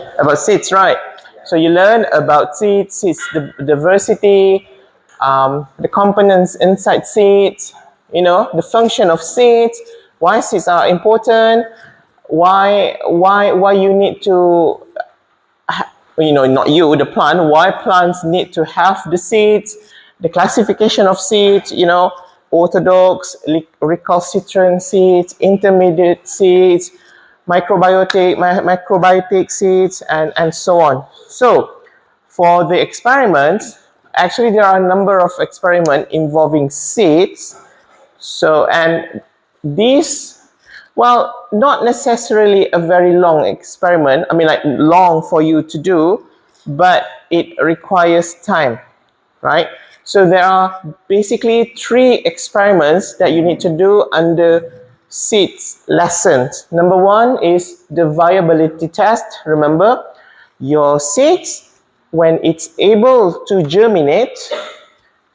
About seeds, right? So you learn about seeds, the diversity, the components inside seeds, the function of seeds, why seeds are important, why you need to, not you, the plant, why plants need to have the seeds, the classification of seeds, orthodox, recalcitrant seeds, intermediate seeds, microbiotic seeds, and so on. So for the experiments, actually there are a number of experiments involving seeds. So, and these, well, not necessarily a very long experiment, I mean like long for you to do, but it requires time, right? So there are basically 3 experiments that you need to do under seeds lessons. Number 1 is the viability test. Remember, your seeds, when it's able to germinate,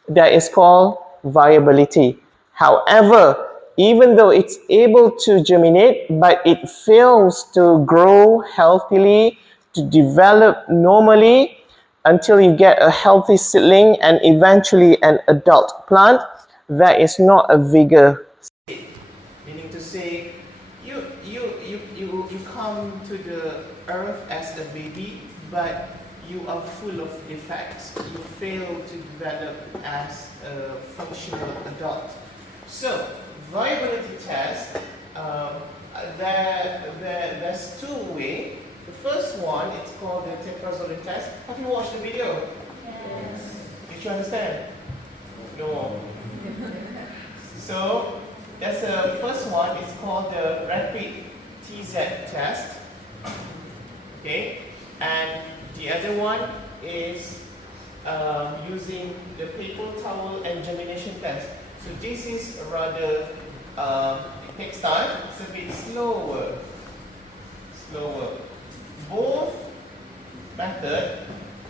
that is called viability. However, even though it's able to germinate, but it fails to grow healthily, to develop normally until you get a healthy seedling and eventually an adult plant, that is not a vigor. Meaning to say, you come to the earth as a baby, but you are full of defects. You fail to develop as a functional adult. So, viability test, there's 2 ways. The first one, it's called the Tetrazolium test. Have you watched the video? Yes. Did you understand? No. So, that's the first one. It's called the rapid TZ test. Okay, and the other one is using the paper towel and germination test. So this is rather, it takes time, it's a bit slower. Both method,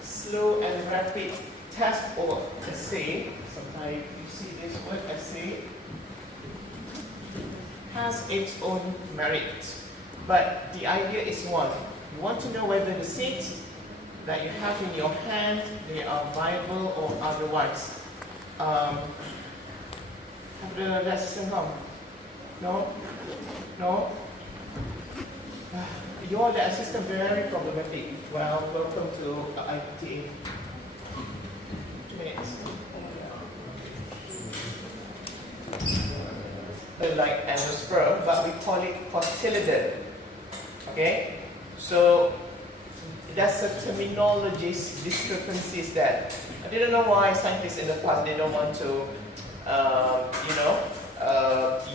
slow and rapid test or assay, sometimes you see this word assay, has its own merit. But the idea is one. You want to know whether the seeds that you have in your hand, they are viable or otherwise. Have the assistant come? No? No? You are the assistant, very problematic. Well, welcome to IPTA. 2 minutes. Like endosperm, but we call it cotyledon. Okay? So, that's a terminology discrepancies that I didn't know why scientists in the past they don't want to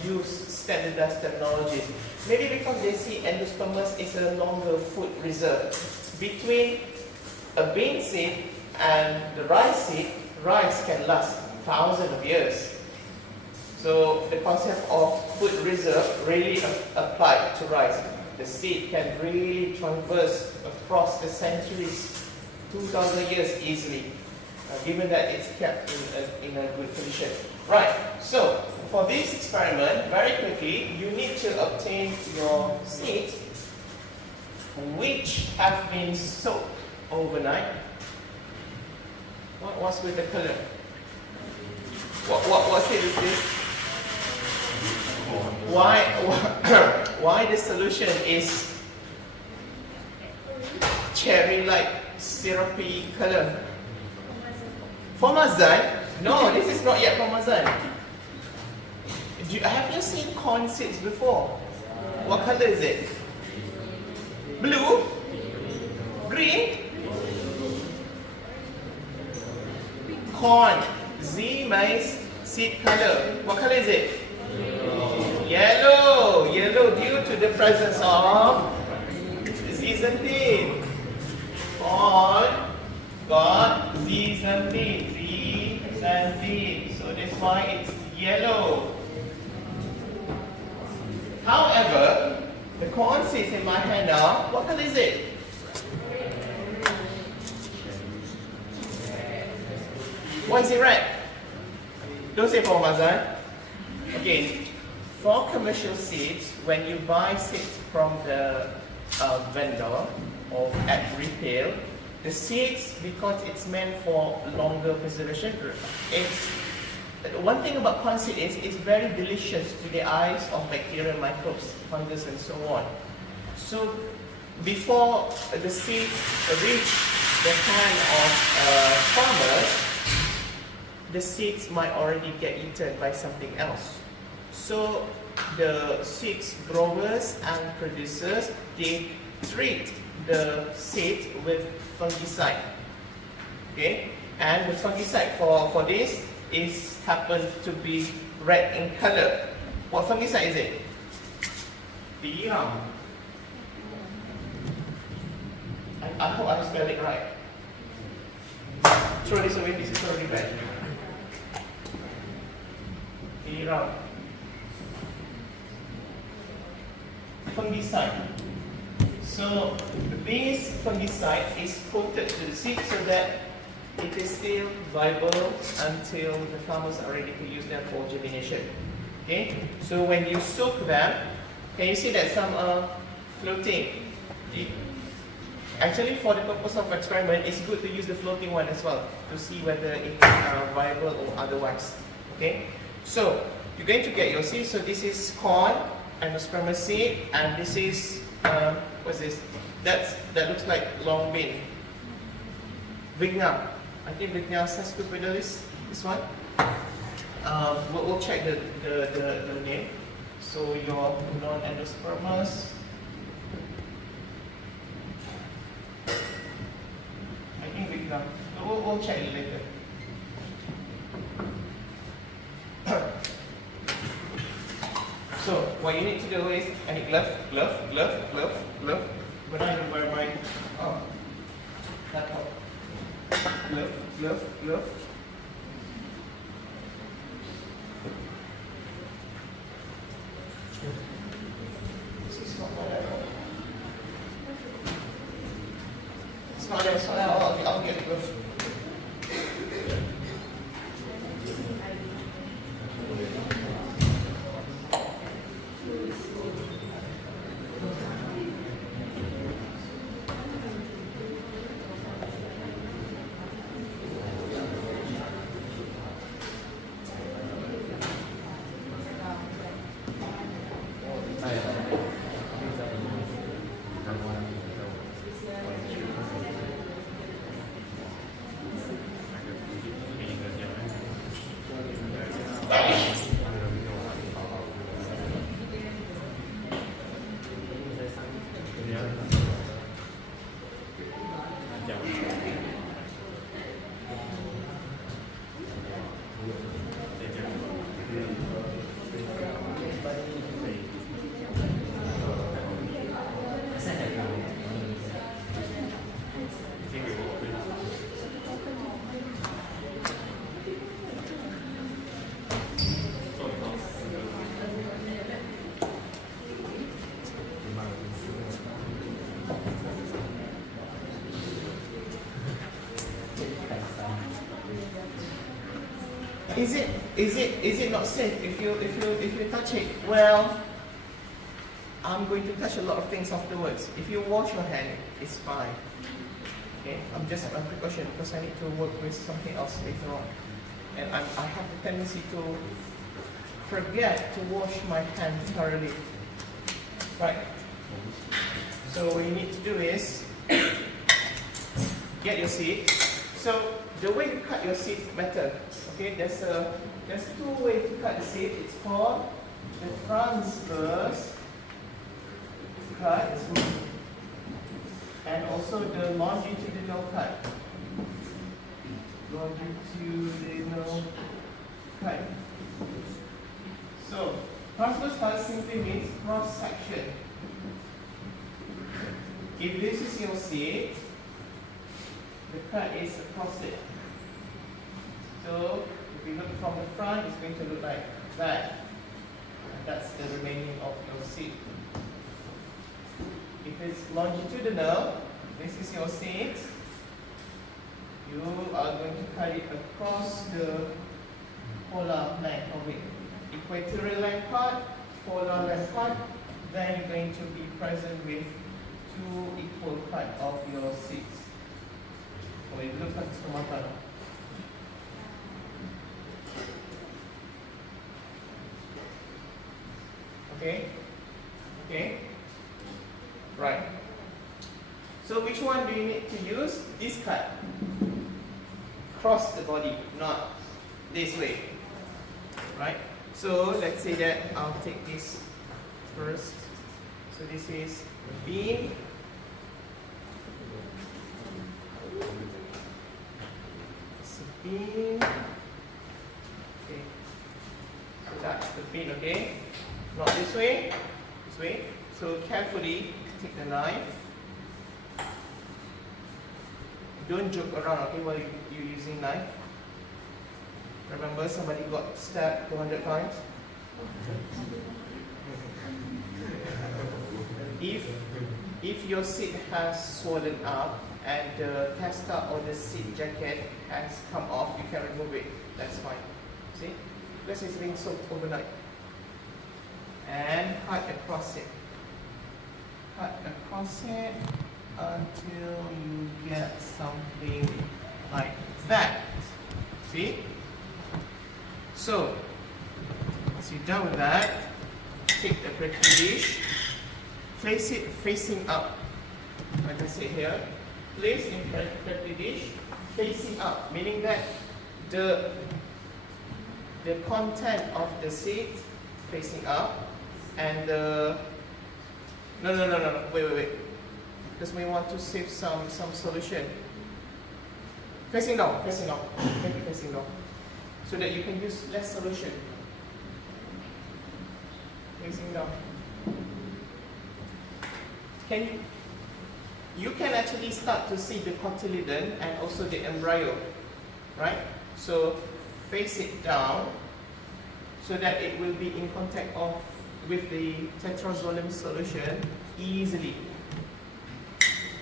use standardized terminologies. Maybe because they see endospermus is a longer food reserve. Between a bean seed and the rice seed, rice can last thousands of years. So the concept of food reserve really applied to rice. The seed can really traverse across the centuries, 2,000 years easily, given that it's kept in a good condition. Right, so for this experiment, very quickly, you need to obtain your seeds which have been soaked overnight. What's with the color? What seed is this? Why the solution is cherry-like syrupy color? Formazan? No, this is not yet Formazan. Have you seen corn seeds before? What color is it? Blue? Green? Corn. Z maize seed color. What color is it? Yellow. Yellow due to the presence of zeaxanthin. Corn got zeaxanthin. Zeaxanthin. So that's why it's yellow. However, the corn seeds in my hand now, what color is it? Why is it red? Don't say for Mazan. Okay, for commercial seeds, when you buy seeds from the vendor or at retail, the seeds, because it's meant for longer preservation, it's one thing about corn seed is it's very delicious to the eyes of bacteria, microbes, fungus, and so on. So before the seeds reach the hand of farmers, the seeds might already get eaten by something else. So the seeds growers and producers, they treat the seeds with fungicide. Okay, and the fungicide for this is happen to be red in color. What fungicide is it? I hope I spelled it right. Throw this away, this is already red. Fungicide. So this fungicide is coated to the seed so that it is still viable until the farmers are ready to use them for germination. Okay, so when you soak them, can you see that some are floating? Actually, for the purpose of experiment, it's good to use the floating one as well to see whether it is viable or otherwise. Okay, so you're going to get your seed. So this is corn and sperma seed, and this is what's this? That looks like long bean. Vigour. I think Vigour sesquipedalis. This one. We'll check the name. So your non-endospermous. I think Vigour. We'll check it later. So what you need to do is, I need glove. But I need to wear my laptop. Glove. This is not what I want. It's not there, so I'll get a glove. Is it not safe if you touch it? Well, I'm going to touch a lot of things afterwards. If you wash your hand, it's fine. Okay, I'm just a precaution because I need to work with something else later on, and I have the tendency to forget to wash my hand thoroughly. Right. So what you need to do is get your seed. So the way you cut your seed matter. Okay, there's two ways to cut the seed. It's called the transverse cut and also the longitudinal cut. Longitudinal cut. So transverse cut simply means cross section. If this is your seed, the cut is across it. So if you look from the front, it's going to look like that. And that's the remaining of your seed. If it's longitudinal, this is your seed. You are going to cut it across the polar length of it. Equatorial length part, polar length part, then you're going to be present with 2 equal cut of your seeds. So it looks like tomato. Okay? Okay? Right. So which one do you need to use? This cut. Cross the body, not this way. Right? So let's say that I'll take this first. So this is the bean. It's a bean. Okay. So that's the bean, okay? Not this way. This way. So carefully take the knife. Don't joke around, okay, while you're using knife. Remember, somebody got stabbed 200 times. If your seed has swollen up and the testa or the seed jacket has come off, you can remove it. That's fine. See? Because it's been soaked overnight. And cut across it. Cut across it until you get something like that. See? So, once you're done with that, take the petri dish, place it facing up. Like I say here, place in petri dish facing up, meaning that the content of the seed facing up and the no, wait. Because we want to save some solution. Facing down. Make it facing down. So that you can use less solution. Facing down. You can actually start to see the cotyledon and also the embryo, right? So face it down so that it will be in contact with the Tetrazolium solution easily.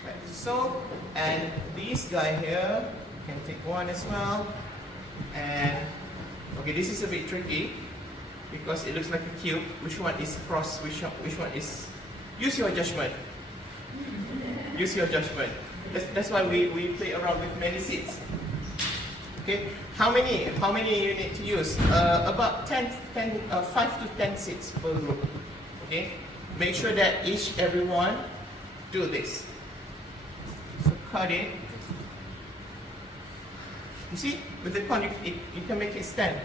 Like so, and this guy here, you can take one as well. And okay, this is a bit tricky because it looks like a cube. Which one is cross? Which one is? Use your judgment. Use your judgment. That's why we play around with many seeds. Okay, how many you need to use? About 5 to 10 seeds per group. Okay, make sure that everyone do this. So cut it. You see, with the con, you can make it stand.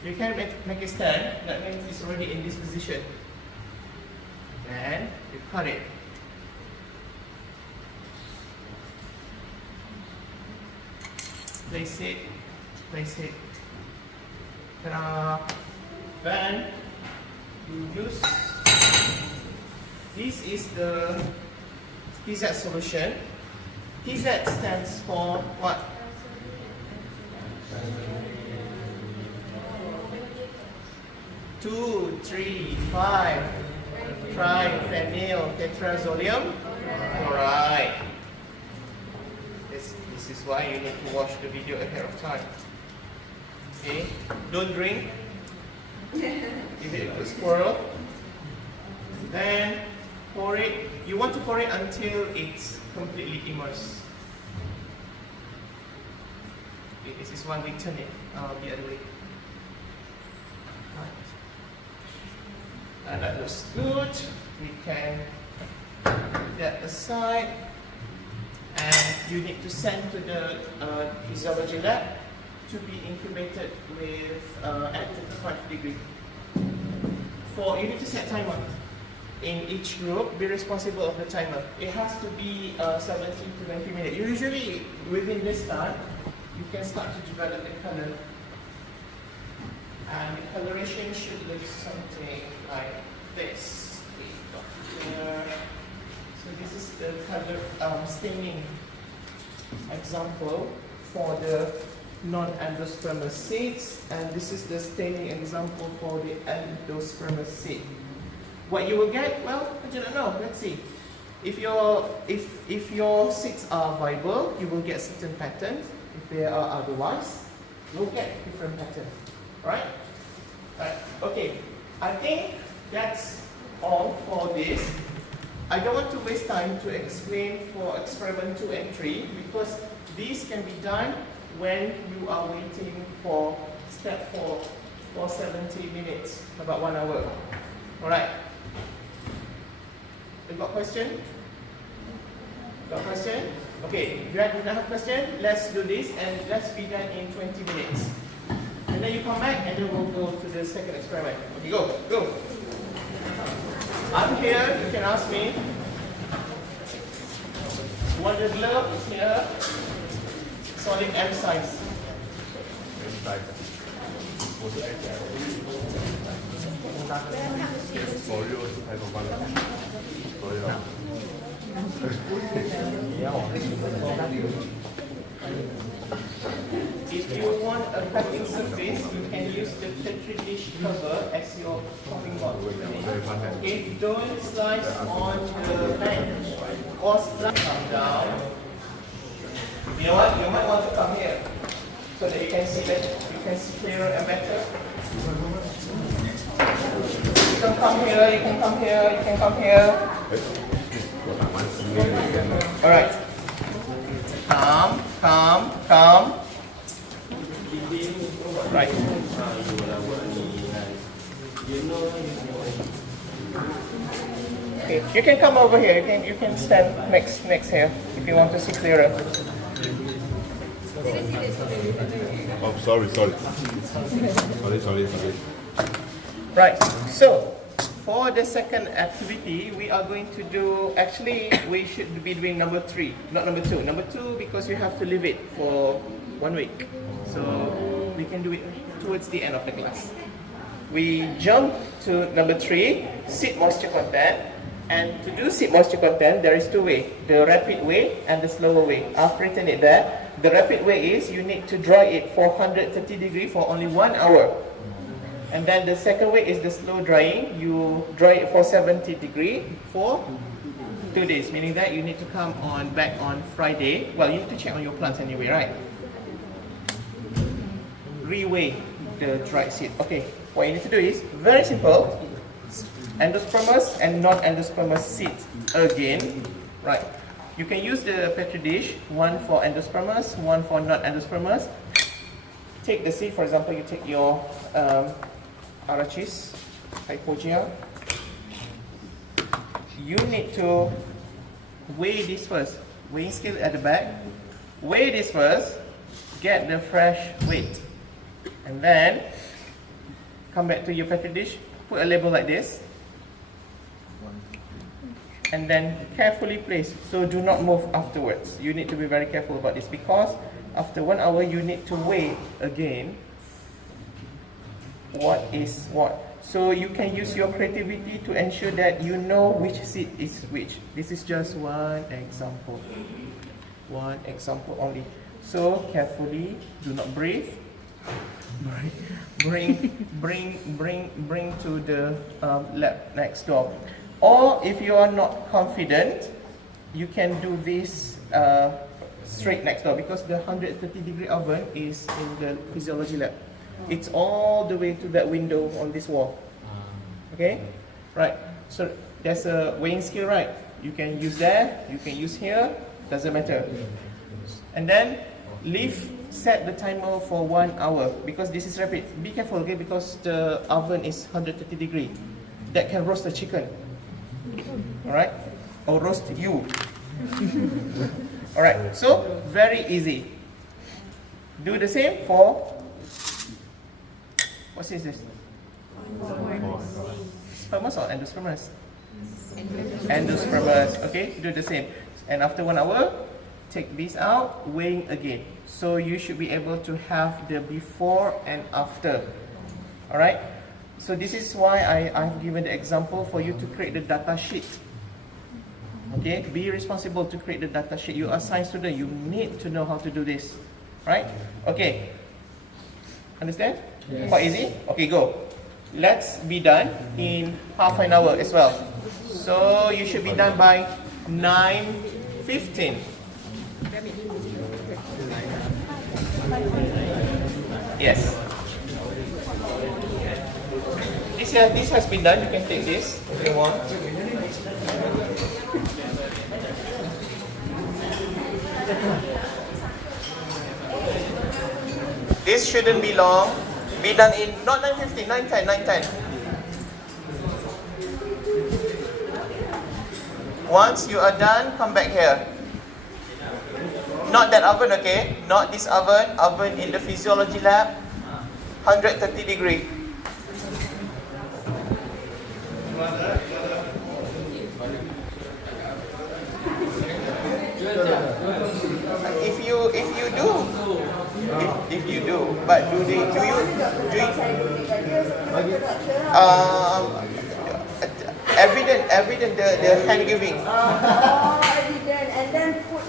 If you can't make it stand, that means it's already in this position. And you cut it. Place it. Then you use, this is the TZ solution. TZ stands for what? Two, three, 5, triphenyl tetrazolium. Alright. This is why you need to watch the video ahead of time. Okay? Don't drink. Give it a good swirl. Then pour it. You want to pour it until it's completely immersed. Okay, this is why we turn it the other way. And that looks good. We can put that aside. And you need to send to the physiology lab to be incubated with at 35 degrees. You need to set timer. In each group, be responsible of the timer. It has to be 17 to 20 minutes. Usually, within this time, you can start to develop the color. And the coloration should look something like this. So this is the color staining example for the non-endospermous seeds, and this is the staining example for the endospermous seed. What you will get? Well, I don't know. Let's see. If your seeds are viable, you will get certain patterns. If they are otherwise, you'll get different patterns. Right? Right. Okay. I think that's all for this. I don't want to waste time to explain for experiment 2 and 3 because these can be done when you are waiting for step 4 for 70 minutes, about 1 hour. Alright. You got question? Got question? Okay, if you don't have question, let's do this and let's be done in 20 minutes. And then you come back and then we'll go to the second experiment. Okay, go. I'm here, you can ask me. You want the glove? It's here. Solid M size. If you want a cutting surface, you can use the Petri dish cover as your chopping board. Okay, don't slice on the bench or slice down. You know what? You might want to come here so that you can see clearer and better. You can come here, you can come here, you can come here. Alright. Calm. Right. Okay, you can come over here. You can stand next here if you want to see clearer. Oh, sorry. Sorry. Right. So, for the second activity, we are going to do. Actually, we should be doing number 3, not number 2. Number 2 because you have to leave it for 1 week. So we can do it towards the end of the class. We jump to number 3, seed moisture content. And to do seed moisture content, there is 2 ways, the rapid way and the slower way. I've written it there. The rapid way is you need to dry it for 130 degrees for only 1 hour. And then the second way is the slow drying. You dry it for 70 degrees for 2 days, meaning that you need to come back on Friday. Well, you need to check on your plants anyway, right? Reweigh the dried seed. Okay, what you need to do is very simple. Endospermous and non-endospermous seeds again, right? You can use the Petri dish, one for endospermous, one for non-endospermous. Take the seed, for example, you take your Arachis, Hypogaea. You need to weigh this first. Weighing scale at the back. Weigh this first, get the fresh weight. And then, come back to your Petri dish, put a label like this. And then carefully place, so do not move afterwards. You need to be very careful about this because after 1 hour you need to weigh again what is what. So you can use your creativity to ensure that you know which seed is which. This is just one example only. So carefully, do not breathe. Bring to the lab next door. Or if you are not confident, you can do this straight next door because the 130 degree oven is in the physiology lab. It's all the way to that window on this wall. Okay? Right. So there's a weighing scale, right? You can use there, you can use here, doesn't matter. And then set the timer for 1 hour because this is rapid. Be careful, okay? Because the oven is 130 degree. That can roast the chicken. Alright? Or roast you. Alright, so very easy. Do the same for what is this? Spermous or endospermous? Endospermous. Okay, do the same. And after 1 hour, take this out, weighing again. So you should be able to have the before and after. Alright? So this is why I've given the example for you to create the data sheet. Okay, be responsible to create the data sheet. You are a science student, you need to know how to do this. Right? Okay. Understand? Yes. Quite easy? Okay, go. Let's be done in half an hour as well. So you should be done by 9:15. Yes. This has been done. You can take this if you want. This shouldn't be long. Be done in not 9:50, 9:10, 9:10. Once you are done, come back here. Not that oven, okay? Not this oven. Oven in the physiology lab, 130 degree. If you do, but do you evident the hand giving. Evident, and then put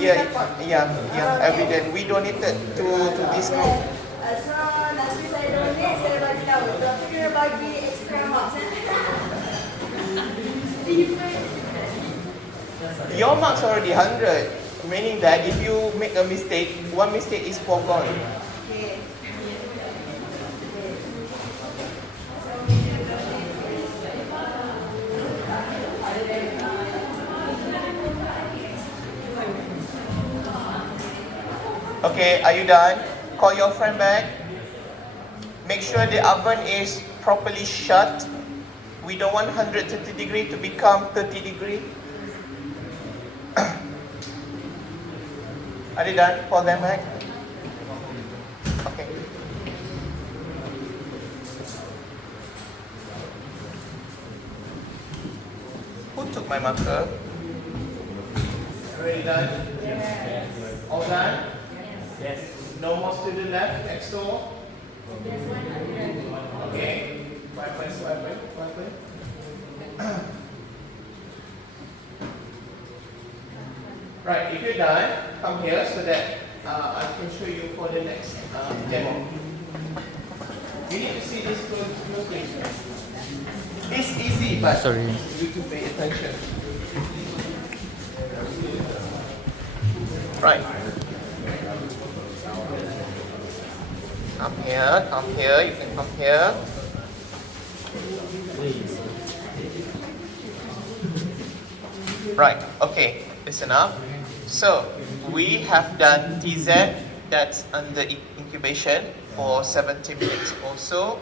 Yeah, evident. We donated to this group. so nanti saya donate, saya bagi tahu. Tapi kena bagi extra marks. Your marks already 100, meaning that if you make a mistake, one mistake is foregone. Okay. Okay, are you done? Call your friend back. Make sure the oven is properly shut. We don't want 130 degree to become 30 degree. Are they done? Call them back. Okay. Who took my marker? Already done? Yes. All done? Yes. No more student left next door? There's one hundred. Okay. Swipe. Right, if you're done, come here so that I can show you for the next demo. You need to see this closely. It's easy, but you need to pay attention. Right. Come here, you can come here. Right, okay, listen up. So, we have done TZ, that's under incubation for 70 minutes also.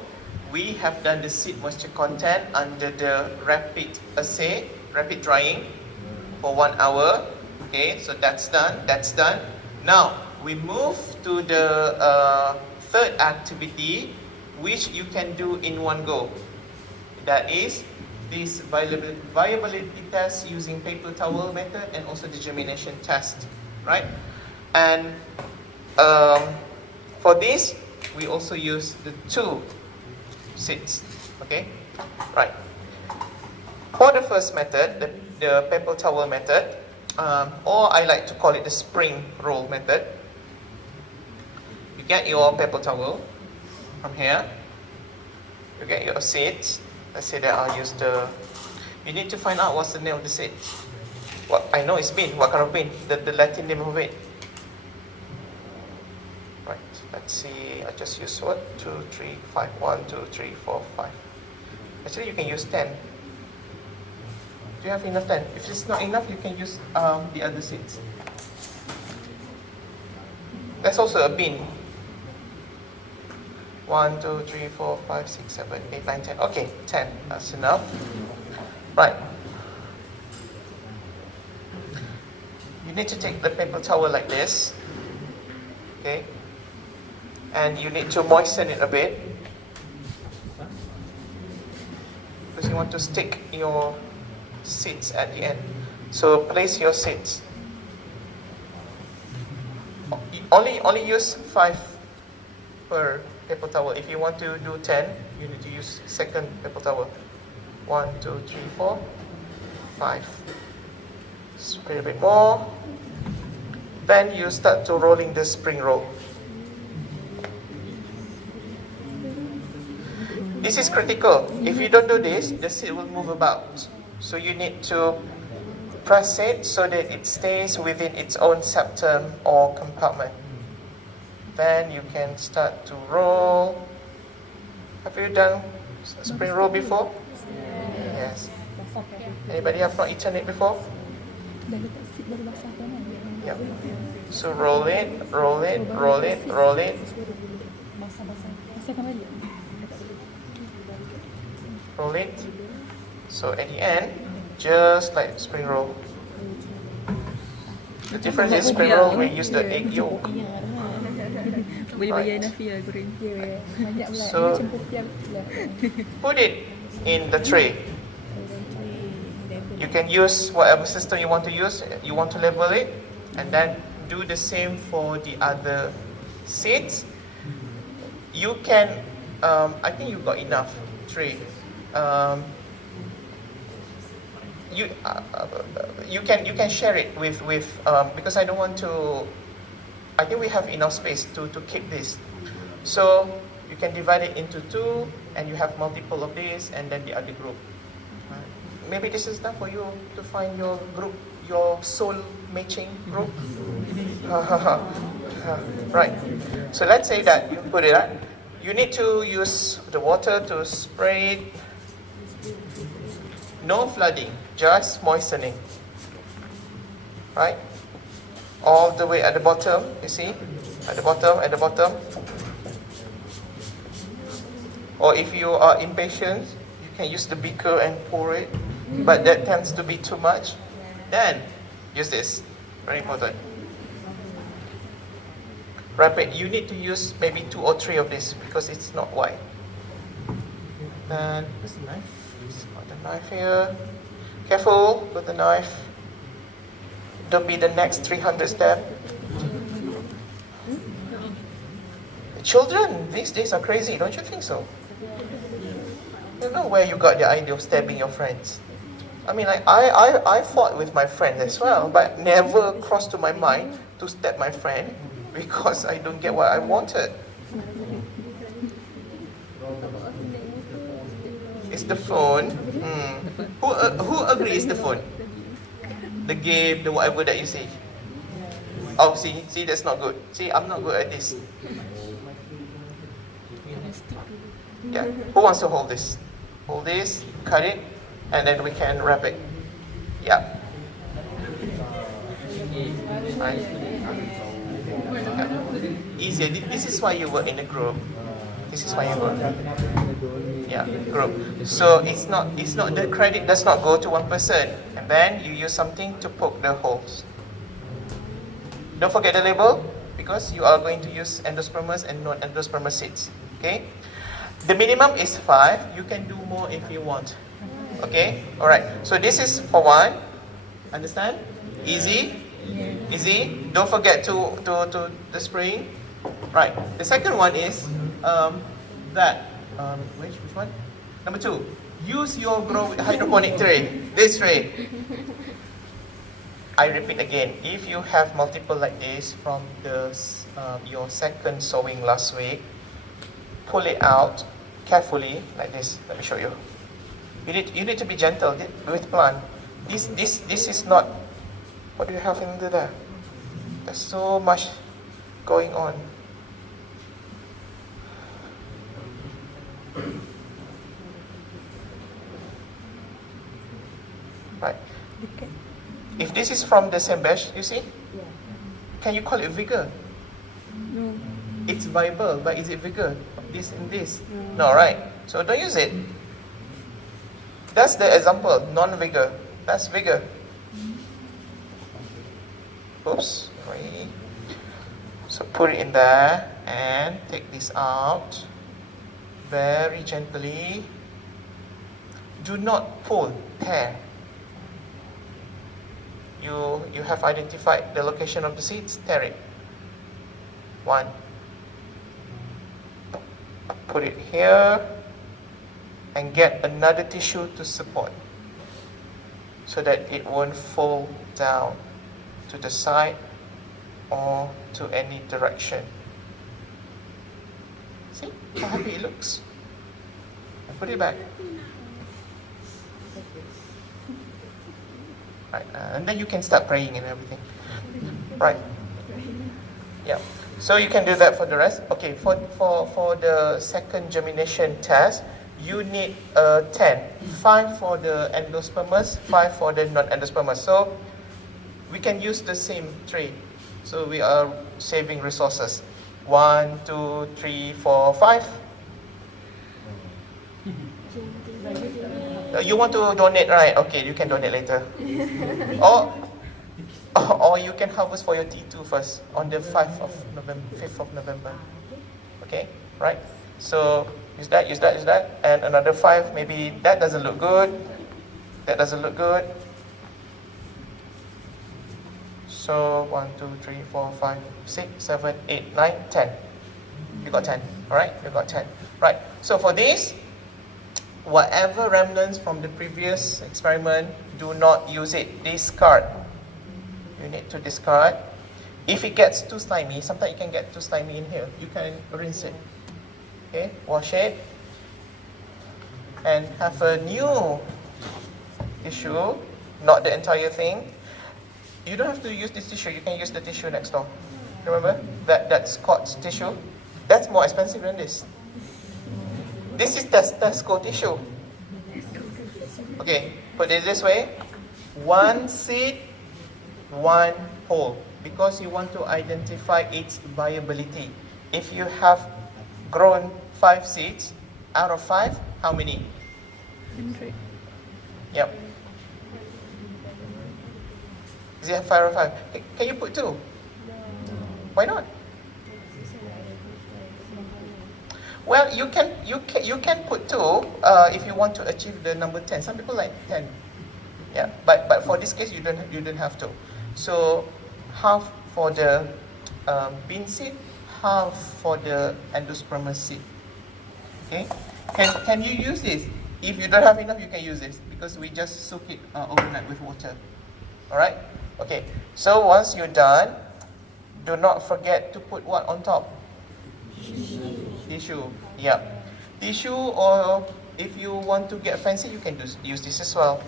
We have done the seed moisture content under the rapid assay, rapid drying for 1 hour. Okay, so that's done. Now, we move to the third activity, which you can do in one go. That is this viability test using paper towel method and also the germination test, right? And for this, we also use the 2 seeds, okay? Right. For the first method, the paper towel method, or I like to call it the spring roll method. You get your paper towel from here. You get your seeds. Let's say that I'll use you need to find out what's the name of the seeds. What I know it's bean. What kind of bean? The Latin name of it. Right. Let's see. I just use what? 2, 3, 5. 1, 2, 3, 4, 5. Actually, you can use 10. Do you have enough 10? If it's not enough, you can use the other seeds. That's also a bean. 1, 2, 3, 4, 5, 6, 7, 8, 9, 10. Okay, 10. That's enough. Right. You need to take the paper towel like this. Okay. And you need to moisten it a bit. Because you want to stick your seeds at the end. So place your seeds. Only use 5 per paper towel. If you want to do 10, you need to use second paper towel. 1, 2, 3, 4, 5. Spray a bit more. Then you start to rolling the spring roll. This is critical. If you don't do this, the seed will move about. So you need to press it so that it stays within its own septum or compartment. Then you can start to roll. Have you done a spring roll before? Yes. Anybody have not eaten it before? Yeah. So roll it, roll it, roll it, roll it. Roll it. So at the end, just like spring roll. The difference is spring roll we use the egg yolk. Right. So put it in the tray. You can use whatever system you want to use. You want to label it, and then do the same for the other seeds. You can, I think you got enough tray. You can share it with because I don't want to. I think we have enough space to keep this, so you can divide it into two, and you have multiple of this, and then the other group. Maybe this is time for you to find your group, your soul matching group. Right. So let's say that you put it up. You need to use the water to spray it. No flooding, just moistening. Right? All the way at the bottom, you see? At the bottom. Or if you are impatient, you can use the beaker and pour it. But that tends to be too much. Then, use this. Very important. Wrap it. You need to use maybe 2 or 3 of this because it's not wide. And where's the knife? Got the knife here. Careful with the knife. Don't be the next 300 step. The children these days are crazy, don't you think so? I don't know where you got the idea of stabbing your friends. I mean, I fought with my friend as well, but never crossed to my mind to stab my friend because I don't get what I wanted. It's the phone. Who agrees the phone? The game, the whatever that you say. Oh, see, that's not good. See, I'm not good at this. Yeah, who wants to hold this? Hold this, cut it, and then we can wrap it. Yeah. Right. Easier. This is why you work in a group. This is why you work. Yeah, group. So it's not the credit does not go to one person, and then you use something to poke the holes. Don't forget the label because you are going to use endospermous and non-endospermous seeds. Okay. The minimum is 5. You can do more if you want. Okay? Alright. So this is for 1. Understand? Easy? Easy. Don't forget to the spraying. Right. The second one is that. Which one? Number 2. Use your hydroponic tray. This tray. I repeat again. If you have multiple like this from your second sowing last week, pull it out carefully like this. Let me show you. You need to be gentle with plant. This is not. What do you have in there? There's so much going on. Right. If this is from the same batch, you see? Can you call it vigour? No. It's viable, but is it vigour? This and this? No, right? So don't use it. That's the example, non-vigour. That's vigour. Oops, sorry. So put it in there and take this out very gently. Do not pull, tear. You have identified the location of the seeds, tear it. 1. Put it here and get another tissue to support so that it won't fall down to the side or to any direction. See how happy it looks? And put it back. Right, and then you can start praying and everything. Right. Yeah. So you can do that for the rest. Okay, for the second germination test, you need 10. 5 for the endospermous, 5 for the non-endospermous. So we can use the same tray. So we are saving resources. 1, 2, 3, 4, 5. You want to donate, right? Okay, you can donate later. or, or you can harvest for your T2 first on the 5th of November, 5th of November. Okay, right? So use that, and another 5. Maybe that doesn't look good. That doesn't look good. So 1, 2, 3, 4, 5, 6, 7, 8, 9, 10. You got 10. Alright, you got 10. Right. So for this, whatever remnants from the previous experiment, do not use it. Discard. You need to discard. If it gets too slimy, sometimes it can get too slimy in here. You can rinse it. Okay, wash it. And have a new tissue, not the entire thing. You don't have to use this tissue, you can use the tissue next door. Remember? That's Scott's tissue. That's more expensive than this. This is Tesco tissue. Okay, put it this way. 1 seed, 1 hole. Because you want to identify its viability. If you have grown 5 seeds, out of 5, how many? 100. Yep. Is it 5 or 5? Can you put 2? Why not? Well, you can put 2 if you want to achieve the number 10. Some people like 10. Yeah, but for this case you don't have to. So half for the bean seed, half for the endospermous seed. Okay? Can you use this? If you don't have enough, you can use this because we just soak it overnight with water. Alright? Okay. So once you're done, do not forget to put what on top? Tissue. Yeah. Tissue, or if you want to get fancy, you can use this as well.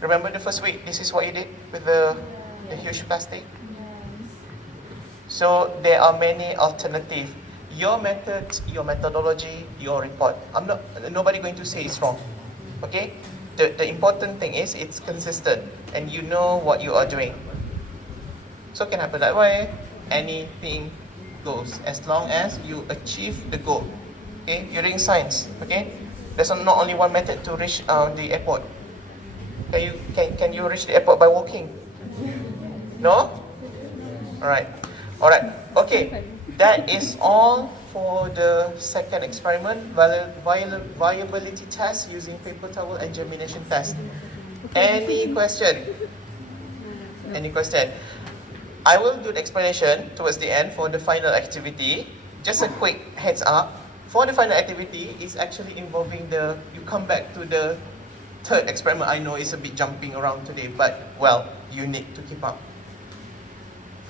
Remember the first week? This is what you did with the huge plastic? So there are many alternatives. Your method, your methodology, your report. Nobody going to say it's wrong. Okay? The important thing is it's consistent and you know what you are doing. So it can happen that way. Anything goes as long as you achieve the goal. Okay? You're doing science. Okay? There's not only one method to reach the airport. Can you reach the airport by walking? No? Alright. Okay. That is all for the second experiment, viability test using paper towel and germination test. Any question? I will do the explanation towards the end for the final activity. Just a quick heads up. For the final activity, it's actually involving you come back to the third experiment. I know it's a bit jumping around today, but well, you need to keep up.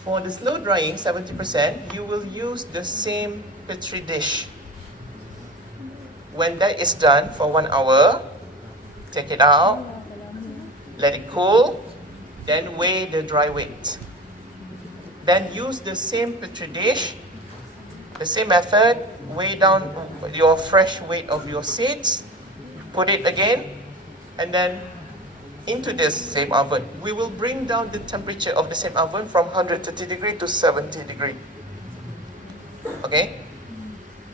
For the slow drying, 70%, you will use the same Petri dish. When that is done for 1 hour, take it out, let it cool, then weigh the dry weight. Then use the same Petri dish, the same method, weigh down your fresh weight of your seeds, put it again, and then into this same oven. We will bring down the temperature of the same oven from 130 degrees to 70 degrees. Okay?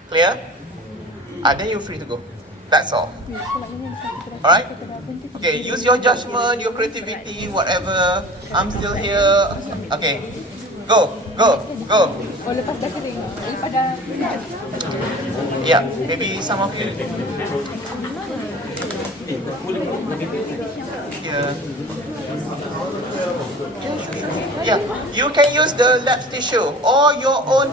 Clear? Then you're free to go. That's all. Alright? Okay, use your judgment, your creativity, whatever. I'm still here. Okay. Go. O lepas dah kering, daripada Yeah, maybe some of you. Yeah, you can use the lab tissue or your own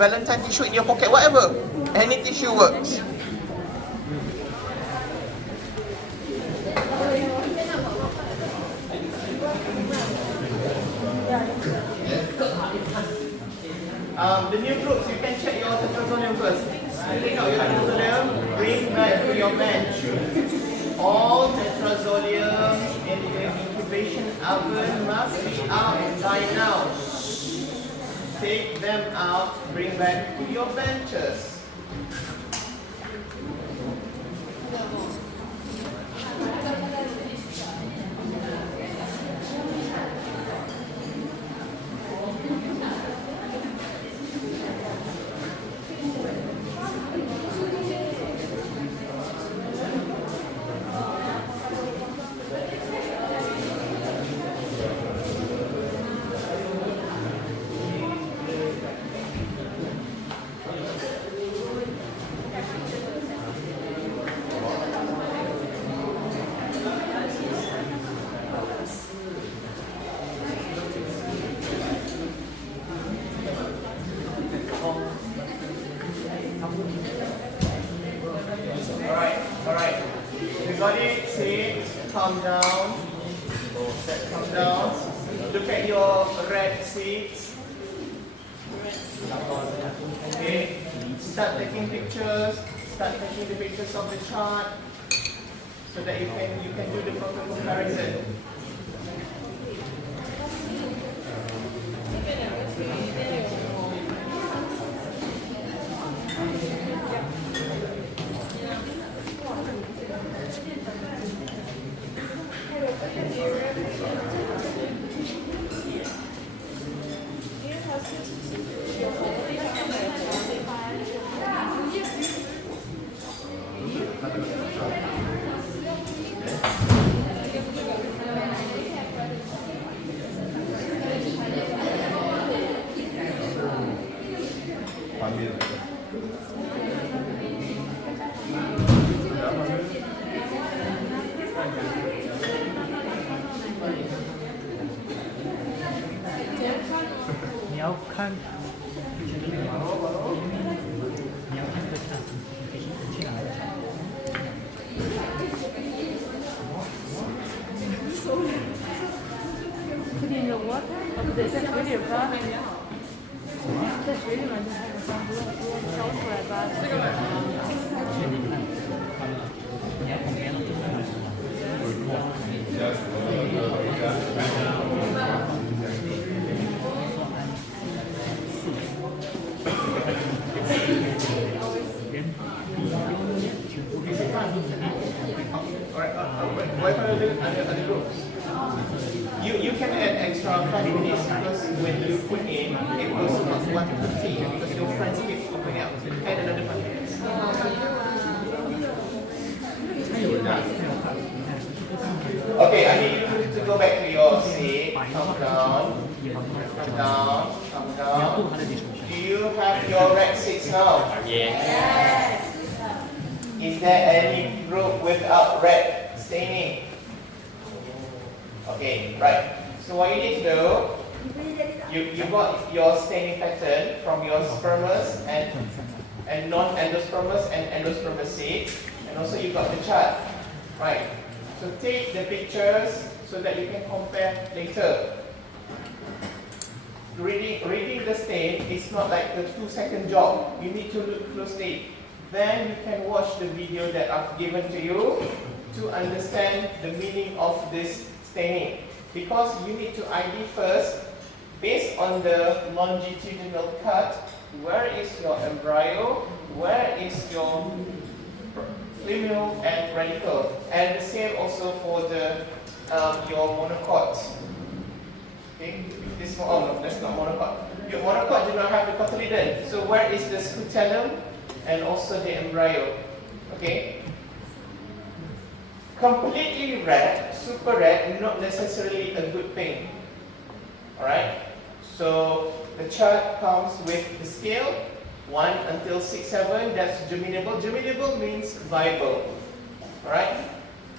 Valentine tissue in your pocket, whatever. Any tissue works. The new groups, you can check your Tetrazolium first. Take out your Tetrazolium, bring back to your bench. All Tetrazolium in the incubation oven must be out by now. Take them out, bring back to your benches. Got it? Sit. Calm down. Calm down. Look at your red seeds. Okay. Start taking pictures. Start taking the pictures of the chart so that you can do the proper comparison. Put in the water. That's really fun. That's really fun. You can add extra 5 minutes because when you put in, it goes about 1:15 because your friends keep popping out. Add another 5 minutes. Okay, I need you to go back to your seat. Calm down. Calm down. Calm down. Do you have your red seats now? Yes. Is there any group without red staining? Okay, right. So what you need to do, you got your staining pattern from your spermous and non-endospermous and endospermous seeds, and also you got the chart, right? So take the pictures so that you can compare later. Reading the stain is not like the 2-second job. You need to look closely. Then you can watch the video that I've given to you to understand the meaning of this staining. Because you need to ID first, based on the longitudinal cut, where is your embryo, where is your liminal and radical, and the same also for the your monocot. Okay, this one, oh no, that's not monocot. Your monocot do not have the cotyledon. So where is the scutellum and also the embryo? Okay. Completely red, super red, not necessarily a good thing. Alright? So the chart comes with the scale 1 until 6, 7, that's germinable. Germinable means viable. Alright?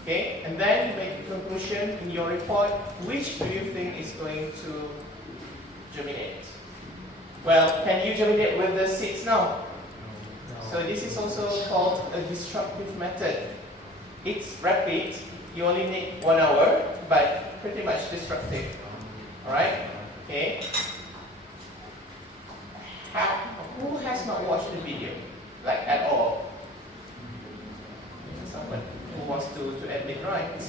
Okay, and then make a conclusion in your report. Which do you think is going to germinate? Well, can you germinate with the seeds now? So this is also called a destructive method. It's rapid, you only need 1 hour, but pretty much destructive. Alright? Okay. Who has not watched the video? Like at all? Someone who wants to admit, right?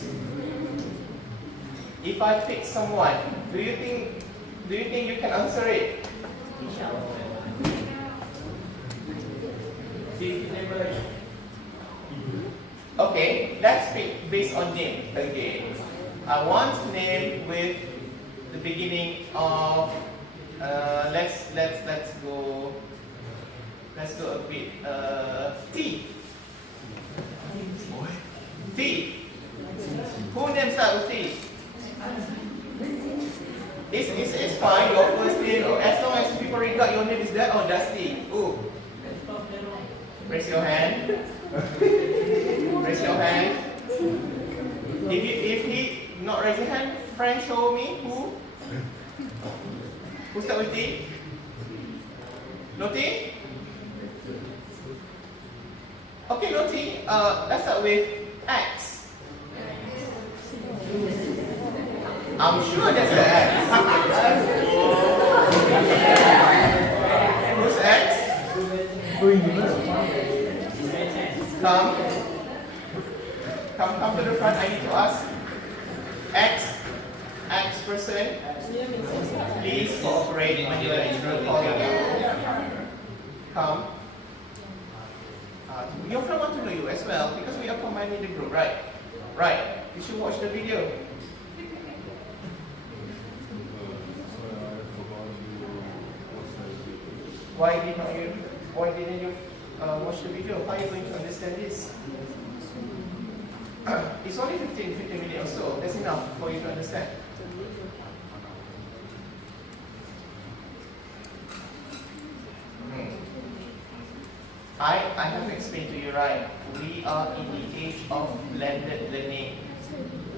If I pick someone, do you think you can answer it? Okay, let's pick based on name again. I want name with the beginning of let's go a bit T. T. Who names start with T? It's fine, your first name, as long as people regard your name is that or Dusty. Ooh. Raise your hand. Raise your hand. If he not raise your hand, friend show me who? Who start with T? No T? Okay, no T. Let's start with X. I'm sure there's an X. Who's X? Come to the front. I need to ask. X person. Please cooperate when you are in group calling. Come. Your friend want to know you as well because we are combining the group, right? Right. You should watch the video. Why didn't you watch the video? How are you going to understand this? It's only 15 minutes or so. That's enough for you to understand. I have explained to you, right? We are in the age of blended learning.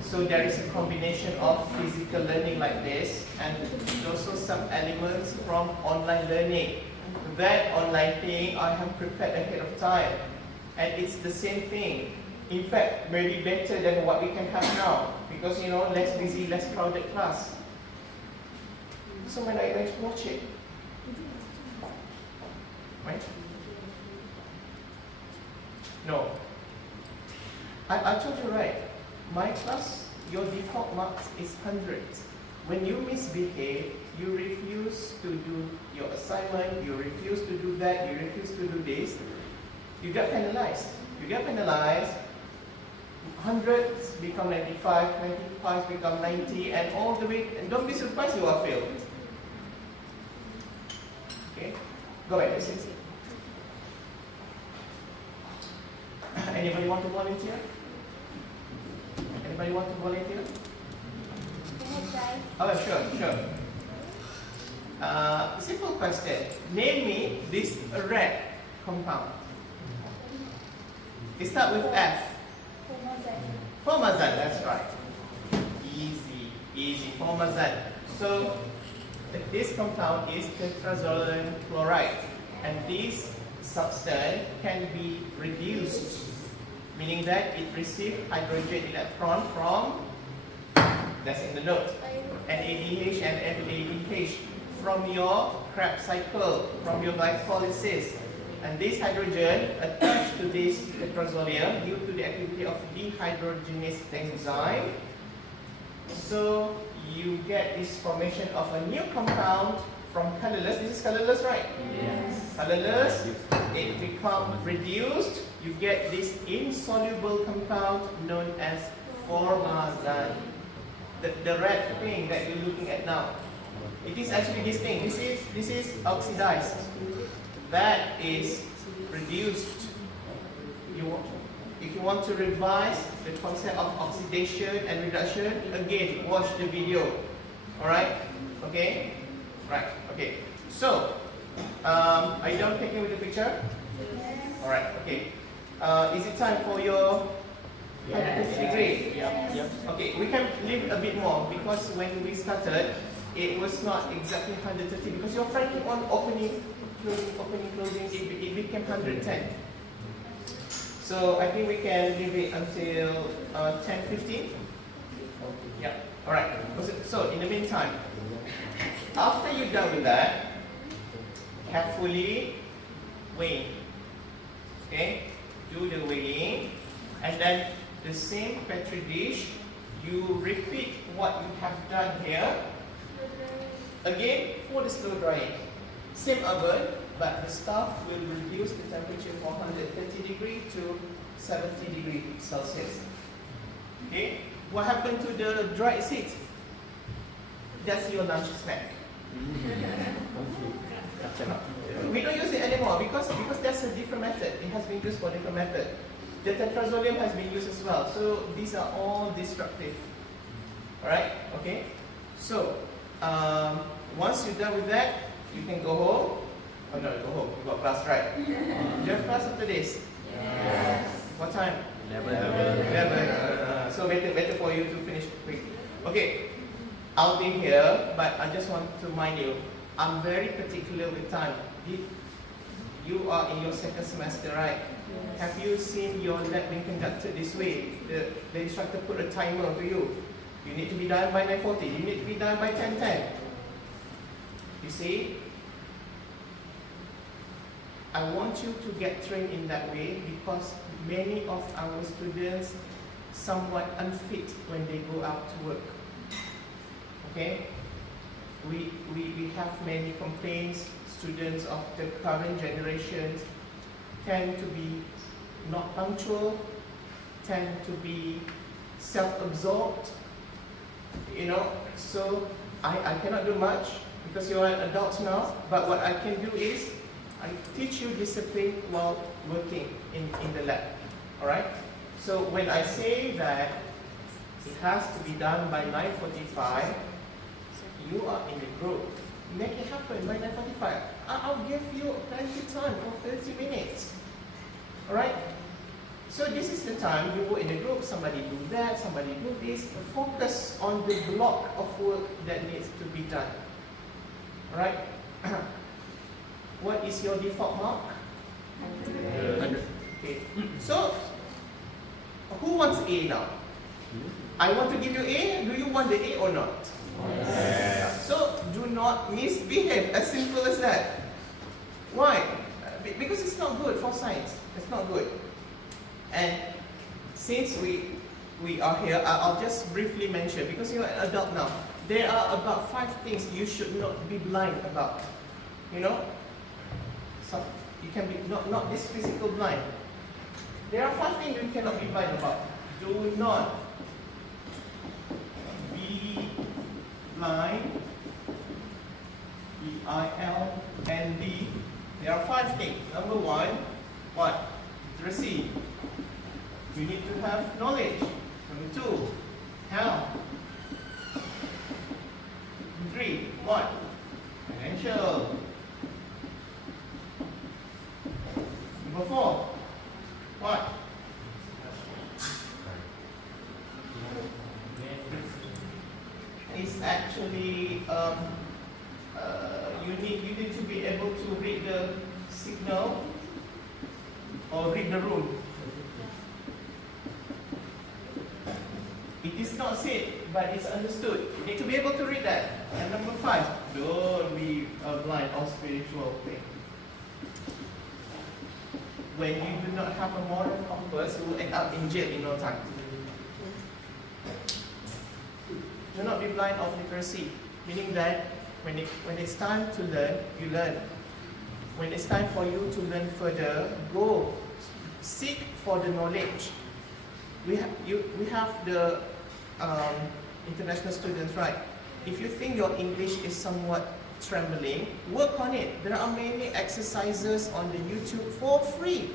So there is a combination of physical learning like this and also some elements from online learning. That online thing I have prepared ahead of time. And it's the same thing. In fact, maybe better than what we can have now. Because, you know, less busy, less crowded class. So when are you going to watch it? Right? No. I told you right. My class, your default marks is 100. When you misbehave, you refuse to do your assignment, you refuse to do that, you refuse to do this, you get penalized. You get penalized, 100 become 95, 95 become 90, and all the way, and don't be surprised you are failed. Okay? Go back to 6. Anybody want to volunteer? Anybody want to volunteer? Oh, sure. Simple question. Name me this red compound. It starts with F. Formazan, that's right. Easy. Formazan. So this compound is tetrazolium chloride, and this substance can be reduced, meaning that it receives hydrogen electron from, that's in the note, NADH and NADH from your Krebs cycle, from your glycolysis. And this hydrogen attached to this tetrazolium due to the activity of dehydrogenase enzyme. So you get this formation of a new compound from colorless. This is colorless, right? Yes. Colorless, it becomes reduced. You get this insoluble compound known as formazan. The red thing that you're looking at now. It is actually this thing. This is oxidized. That is reduced. If you want to revise the concept of oxidation and reduction, again, watch the video. Alright? Okay? Right, okay. So, are you done taking with the picture? Alright, okay. Is it time for your 150 degree? Yep. Okay, we can leave a bit more because when we started, it was not exactly 130 because your friend keep on opening, closing, it became 110. So I think we can leave it until 10:15. Yeah. All right. So in the meantime, after you're done with that, carefully weigh. Okay. Do the weighing, and then the same petri dish. You repeat what you have done here. Again for the slow drying. Same oven, but the stuff will reduce the temperature from 130 degrees to 70 degrees Celsius. Okay? What happened to the dried seeds? That's your lunch snack. We don't use it anymore because that's a different method. It has been used for a different method. The tetrazolium has been used as well. So these are all destructive. Alright? Okay? So, once you're done with that, you can go home. Oh no, go home. You got class, right? Do you have class after this? Yes. What time? 11. So better for you to finish quick. Okay. I'll be here, but I just want to remind you, I'm very particular with time. You are in your second semester, right? Yes. Have you seen your lab being conducted this way? The instructor put a timer to you. You need to be done by 9:40. You need to be done by 10:10. You see? I want you to get trained in that way because many of our students somewhat unfit when they go out to work. Okay? We have many complaints. Students of the current generations tend to be not punctual, tend to be self-absorbed, you know, so I cannot do much because you are an adult now, but what I can do is I teach you discipline while working in the lab, alright? So when I say that it has to be done by 9:45, you are in the group. Make it happen by 9:45. I'll give you plenty time for 30 minutes. Alright? So this is the time you work in a group, somebody do that, somebody do this. Focus on the block of work that needs to be done. Alright? What is your default mark? 100. Okay. So, who wants A now? I want to give you A. Do you want the A or not? Yes. So, do not misbehave. As simple as that. Why? Because it's not good for science. It's not good. And since we are here, I'll just briefly mention, because you're an adult now, there are about 5 things you should not be blind about. You know? So you can be not this physical blind. There are 5 things you cannot be blind about. Do not be blind. B-I-L-N-D. There are 5 things. Number 1, what? Literacy. You need to have knowledge. Number 2, health. Number 3, what? Financial. Number 4, what? It's actually you need to be able to read the signal or read the room. It is not said, but it's understood. You need to be able to read that. And number 5, don't be blind or spiritual. When you do not have a moral compass, you will end up in jail in no time. Do not be blind of literacy, meaning that when it's time to learn, you learn. When it's time for you to learn further, go seek for the knowledge. We have the international students, right? If you think your English is somewhat trembling, work on it. There are many exercises on the YouTube for free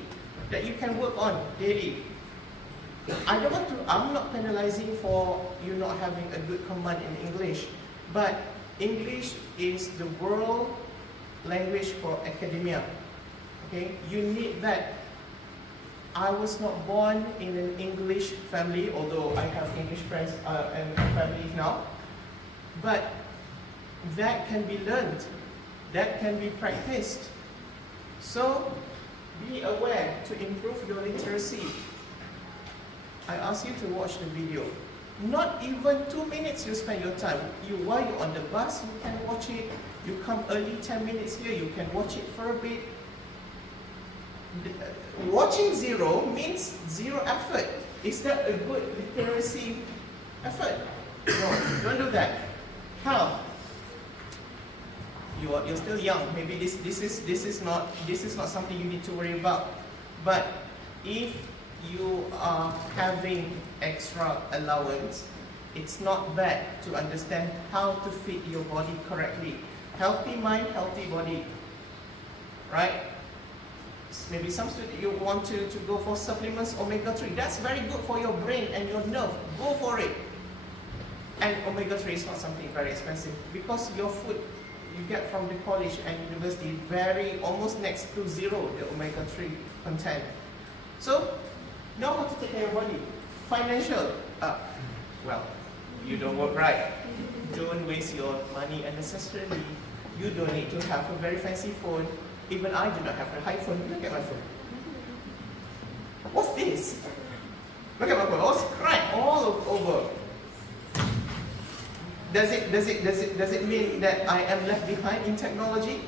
that you can work on daily. I'm not penalizing for you not having a good command in English, but English is the world language for academia. Okay, you need that. I was not born in an English family, although I have English friends and families now. But that can be learned, that can be practiced. So be aware to improve your literacy. I ask you to watch the video. Not even 2 minutes you spend your time. While you're on the bus, you can watch it. You come early 10 minutes here, you can watch it for a bit. Watching 0 means 0 effort. Is that a good literacy effort? No, don't do that. How? You're still young. Maybe this is not something you need to worry about. But if you are having extra allowance, it's not bad to understand how to feed your body correctly. Healthy mind, healthy body. Right? Maybe some students, you want to go for supplements, omega-3. That's very good for your brain and your nerve. Go for it. And omega-3 is not something very expensive because your food you get from the college and university almost next to 0, the omega-3 content. So, know how to take care of your body. Financial, well, you don't work right. Don't waste your money unnecessarily. You don't need to have a very fancy phone. Even I do not have a high phone. Look at my phone. What's this? Look at my phone. All cracked all over. Does it mean that I am left behind in technology?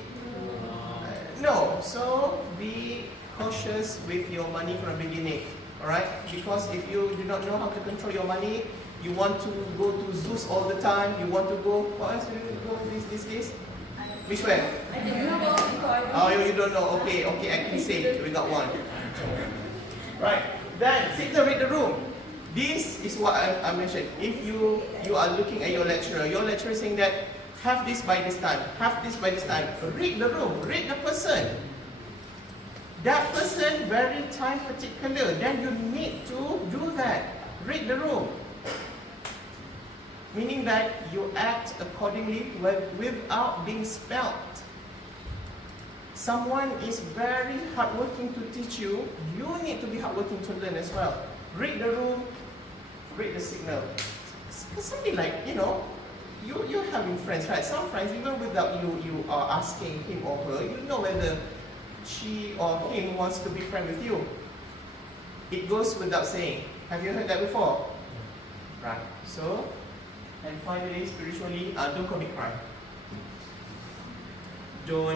No. So be cautious with your money from the beginning. All right? Because if you do not know how to control your money, you want to go to zoos all the time. You want to go. What else do you go these days? Which way? Oh, you don't know. Okay. I can say we got one. Right. Then sit down, read the room. This is what I mentioned. If you are looking at your lecturer saying that have this by this time, read the room, read the person. That person very time particular, then you need to do that. Read the room. Meaning that you act accordingly without being spelt. Someone is very hardworking to teach you, you need to be hardworking to learn as well. Read the room, read the signal. Something like, you're having friends, right? Some friends, even without you are asking him or her, you know whether she or him wants to be friend with you. It goes without saying. Have you heard that before? Right. So, and finally, spiritually, don't commit crime. Do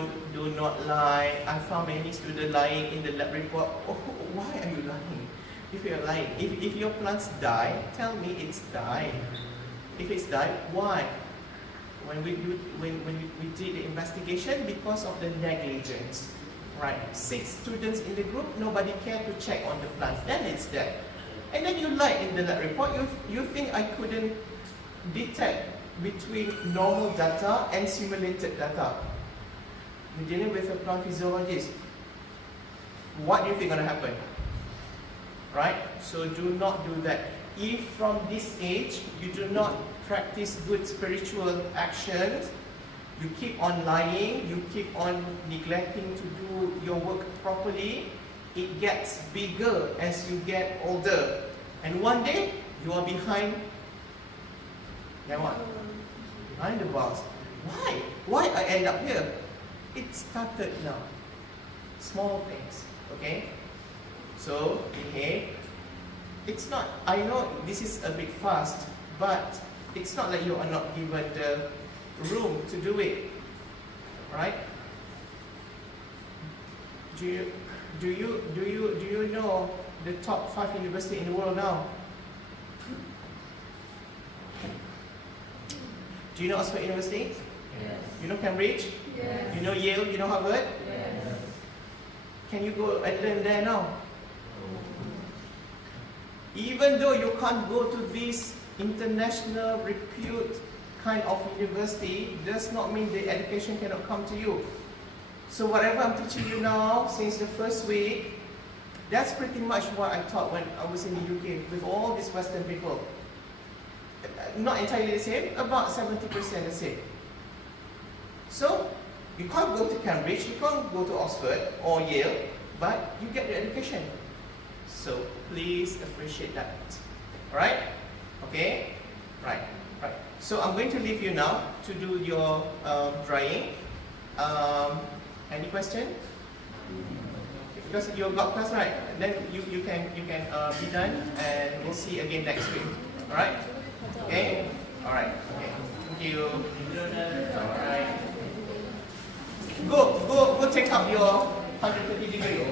not lie. I found many students lying in the lab report. Oh, why are you lying? If you're lying, if your plants die, tell me it's died. If it's died, why? When we did the investigation, because of the negligence, right? 6 students in the group, nobody cared to check on the plants. Then it's dead. And then you lie in the lab report. You think I couldn't detect between normal data and simulated data? You're dealing with a plant physiologist. What do you think is going to happen? Right? So do not do that. If from this age you do not practice good spiritual actions, you keep on lying, you keep on neglecting to do your work properly, it gets bigger as you get older. And one day you are behind. Then what? Behind the bars. Why? Why I end up here? It started now. Small things. Okay? So, behave. It's not, I know this is a bit fast, but it's not like you are not given the room to do it. Right? Do you know the top 5 universities in the world now? Do you know Oxford University? Yes. You know Cambridge? Yes. You know Yale? You know Harvard? Yes. Can you go and learn there now? Even though you can't go to this international repute kind of university, does not mean the education cannot come to you. So whatever I'm teaching you now, since the first week, that's pretty much what I taught when I was in the UK with all these Western people. Not entirely the same, about 70% the same. So, you can't go to Cambridge, you can't go to Oxford or Yale, but you get the education. So, please appreciate that. Alright? Okay? Right. So, I'm going to leave you now to do your drying. Any question? Because you've got class, right? Then you can be done, and we'll see you again next week. Alright? Okay? Alright. Okay. Thank you. Alright. Go take up your 130 degree.